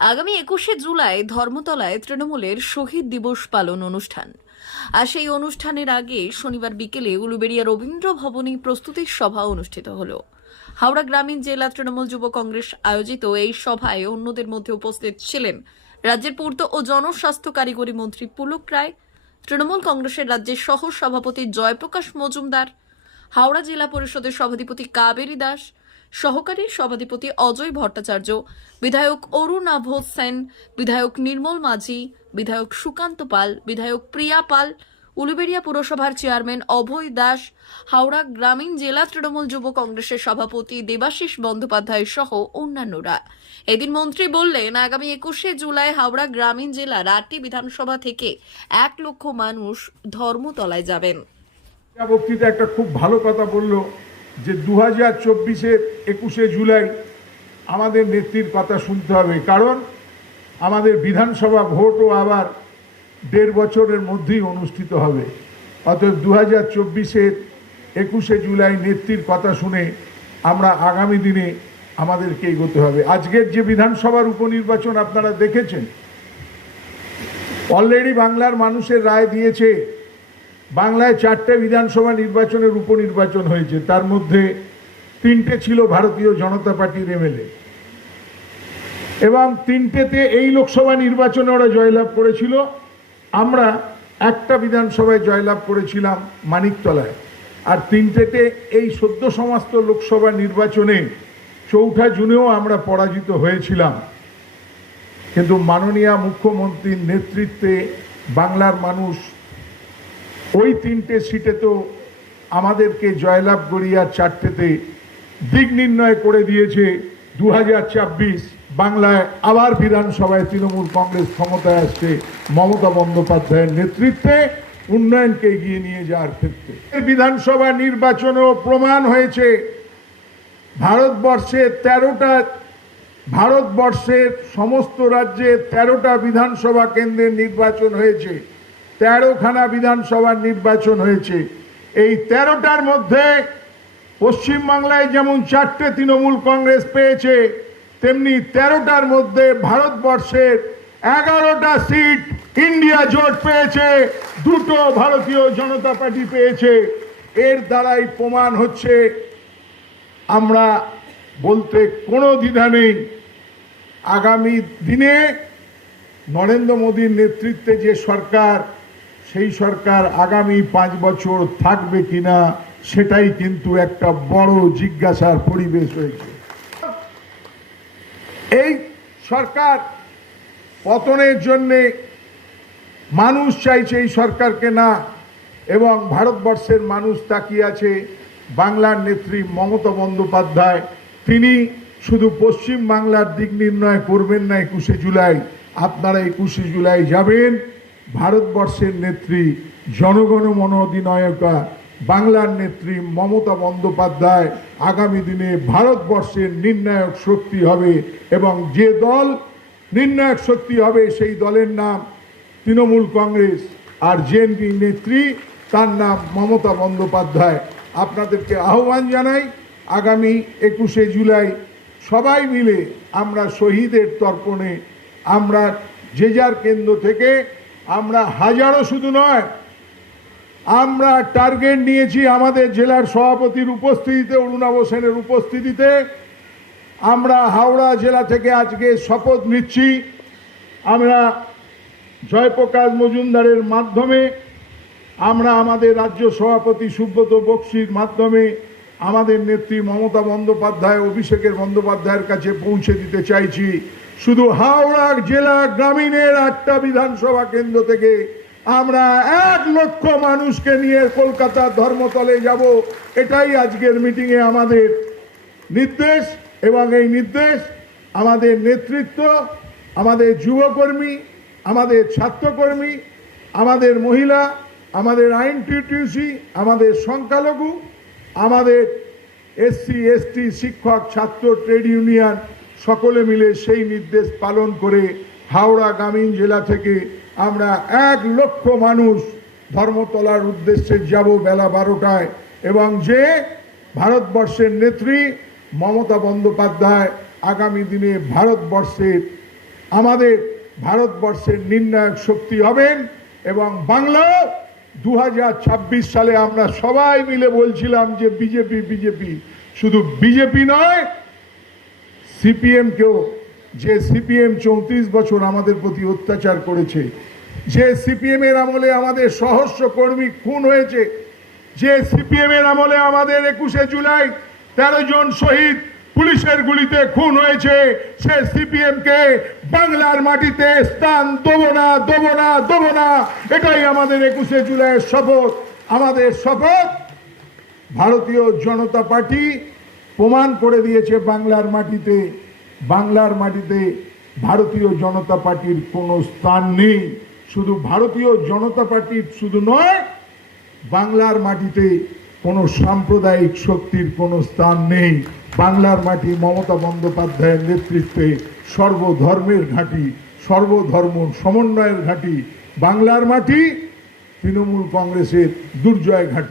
আগামী 21শে জুলাই ধর্মতলায় তৃণমূলের শহীদ দিবস পালন অনুষ্ঠান। আর সেই অনুষ্ঠানের আগে শনিবার বিকেলে উলুবেড়িয়া রবীন্দ্র ভবনে প্রস্তুতি সভা অনুষ্ঠিত হলো। হাওড়া গ্রামীণ জেলা তৃণমূল যুব কংগ্রেস আয়োজিত এই সভায় অন্যদের মধ্যে উপস্থিত ছিলেন রাজ্যের পূর্ত ও জনস্বাস্থ্য কারিগরি মন্ত্রী পুলক রায়, তৃণমূল কংগ্রেসের রাজ্যের সহ সভাপতি জয়প্রকাশ মজুমদার, হাওড়া জেলা পরিষদের সভাধিপতি কাবেরী দাস, সহকারী সভাধিপতি অজয় ভট্টাচার্য, বিধায়ক অরুণাভ সেন, বিধায়ক নির্মল মাঝি, বিধায়ক সুকান্ত পাল, বিধায়ক প্রিয়া পাল, উলুবেড়িয়া পুরসভার চেয়ারম্যান অভয় দাস, হাওড়া গ্রামীণ জেলা তৃণমূল যুব কংগ্রেসের সভাপতি দেবাশিস বন্দ্যোপাধ্যায় সহ অন্যান্যরা। এদিন মন্ত্রী বললেন, আগামী 21শে জুলাই হাওড়া গ্রামীণ জেলার 8টি বিধানসভা থেকে 1 লক্ষ মানুষ ধর্মতলায় যাবেন। বক্তৃতা একটা খুব ভালো কথা বললো যে 2024-এর 21শে জুলাই আমাদের নেত্রীর কথা শুনতে হবে, কারণ আমাদের বিধানসভা ভোটও আবার 1.5 বছরের মধ্যেই অনুষ্ঠিত হবে। অতএব 2024-এর 21শে জুলাই নেত্রীর কথা শুনে আমরা আগামী দিনে আমাদেরকে এগোতে হবে। আজকের যে বিধানসভার উপনির্বাচন আপনারা দেখেছেন, অলরেডি বাংলার মানুষের রায় দিয়েছে। বাংলায় 4টে বিধানসভা নির্বাচনের উপনির্বাচন হয়েছে, তার মধ্যে 3টে ছিল ভারতীয় জনতা পার্টির এমএলএ, এবং 3টেতে এই লোকসভা নির্বাচনে ওরা জয়লাভ করেছিল। আমরা একটা বিধানসভায় জয়লাভ করেছিলাম মানিকতলায়, আর 3টেতে এই সদ্য সমাপ্ত লোকসভা নির্বাচনে 4 জুনেও আমরা পরাজিত হয়েছিলাম। কিন্তু মাননীয় মুখ্যমন্ত্রীর নেতৃত্বে বাংলার মানুষ ওই 3টে সিটে তো আমাদেরকে জয়লাভ করিয়ে 4টেতে দিক নির্ণয় করে দিয়েছে। 2024 বাংলায় আবার বিধানসভায় তৃণমূল কংগ্রেস ক্ষমতায় আসছে মমতা বন্দ্যোপাধ্যায়ের নেতৃত্বে উন্নয়নকে এগিয়ে নিয়ে যাওয়ার ক্ষেত্রে। বিধানসভা নির্বাচনেও প্রমাণ হয়েছে ভারতবর্ষের সমস্ত রাজ্যে 13টা বিধানসভা কেন্দ্রের নির্বাচন হয়েছে, 13খানা বিধানসভার নির্বাচন হয়েছে। এই 13টার মধ্যে পশ্চিমবাংলায় যেমন 4টে তৃণমূল কংগ্রেস পেয়েছে, তেমনি 13টার মধ্যে ভারতবর্ষের 11টা সিট ইন্ডিয়া জোট পেয়েছে, 2টো ভারতীয় জনতা পার্টি পেয়েছে। এর দ্বারাই প্রমাণ হচ্ছে, আমরা বলতে কোনো দ্বিধা নেই, আগামী দিনে নরেন্দ্র মোদীর নেতৃত্বে যে সরকার, সেই সরকার আগামী 5 বছর থাকবে কিনা সেটাই কিন্তু একটা বড় জিজ্ঞাসার পরিবেশ হয়েছে। এই সরকার পতনের জন্যে মানুষ চাইছে এই সরকারকে না, এবং ভারতবর্ষের মানুষ তাকিয়ে আছে বাংলার নেত্রী মমতা বন্দ্যোপাধ্যায়। তিনি শুধু পশ্চিম বাংলার দিক নির্ণয় করবেন না 21শে জুলাই, আপনারা 21শে জুলাই যাবেন ভারতবর্ষের নেত্রী জনগণমন অধিনায়িকা বাংলার নেত্রী মমতা বন্দ্যোপাধ্যায় আগামী দিনে ভারতবর্ষের নির্ণায়ক শক্তি হবে, এবং যে দল নির্ণায়ক শক্তি হবে সেই দলের নাম তৃণমূল কংগ্রেস, আর জেএনপি নেত্রী তার নাম মমতা বন্দ্যোপাধ্যায়। আপনাদেরকে আহ্বান জানাই, আগামী 21শে জুলাই সবাই মিলে আমরা শহীদের তর্পণে আমরা যে যার কেন্দ্র থেকে আমরা হাজারো শুধু নয়, আমরা টার্গেট নিয়েছি আমাদের জেলার সভাপতির উপস্থিতিতে, অরুণাভ সেনের উপস্থিতিতে। আমরা হাওড়া জেলা থেকে আজকে শপথ নিচ্ছি, আমরা জয়প্রকাশ মজুমদারের মাধ্যমে, আমরা আমাদের রাজ্য সভাপতি সুব্রত বক্সির মাধ্যমে আমাদের নেত্রী মমতা বন্দ্যোপাধ্যায়, অভিষেকের বন্দ্যোপাধ্যায়ের কাছে পৌঁছে দিতে চাইছি, শুধু হাওড়া জেলা গ্রামীণের 8টা বিধানসভা কেন্দ্র থেকে আমরা 1 লক্ষ মানুষকে নিয়ে কলকাতা ধর্মতলে যাব। এটাই আজকের মিটিংয়ে আমাদের নির্দেশ, এবং এই নির্দেশ আমাদের নেতৃত্ব, আমাদের যুবকর্মী, আমাদের ছাত্রকর্মী, আমাদের মহিলা, আমাদের আইনটিটিউসি, আমাদের সংখ্যালঘু, আমাদের এসসি এসটি, শিক্ষক, ছাত্র, ট্রেড ইউনিয়ন সকলে মিলে সেই নির্দেশ পালন করে হাওড়া গ্রামীণ জেলা থেকে আমরা 1 লক্ষ মানুষ ধর্মতলার উদ্দেশ্যে যাব বেলা 12টায়, এবং যে ভারতবর্ষের নেত্রী মমতা বন্দ্যোপাধ্যায় আগামী দিনে ভারতবর্ষের আমাদের ভারতবর্ষের নির্ণায়ক শক্তি হবেন। এবং বাংলাও 2026 সালে আমরা সবাই মিলে বলছিলাম যে বিজেপি বিজেপি, শুধু বিজেপি নয়, সিপিএমকেও, যে সিপিএম 34 বছর আমাদের প্রতি অত্যাচার করেছে, যে সিপিএম এর আমলে আমাদের সহস্র কর্মী খুন হয়েছে, যে সিপিএম এর আমলে আমাদের 21শে জুলাই 13 জন শহীদ পুলিশের গুলিতে খুন হয়েছে, সে সিপিএম কে বাংলার মাটিতে স্থান দেবো না, দেবো না, দেবো না। এটাই আমাদের 21শে জুলাইয়ের শপথ। আমাদের শপথ ভারতীয় জনতা পার্টি প্রমাণ করে দিয়েছে বাংলার মাটিতে ভারতীয় জনতা পার্টির কোনো স্থান নেই। শুধু ভারতীয় জনতা পার্টির শুধু নয়, বাংলার মাটিতে কোনো সাম্প্রদায়িক শক্তির কোনো স্থান নেই। বাংলার মাটি মমতা বন্দ্যোপাধ্যায়ের নেতৃত্বে সর্বধর্মের ঘাঁটি, সর্বধর্ম সমন্বয়ের ঘাঁটি। বাংলার মাটি তৃণমূল কংগ্রেসের দুর্জয় ঘাঁটি।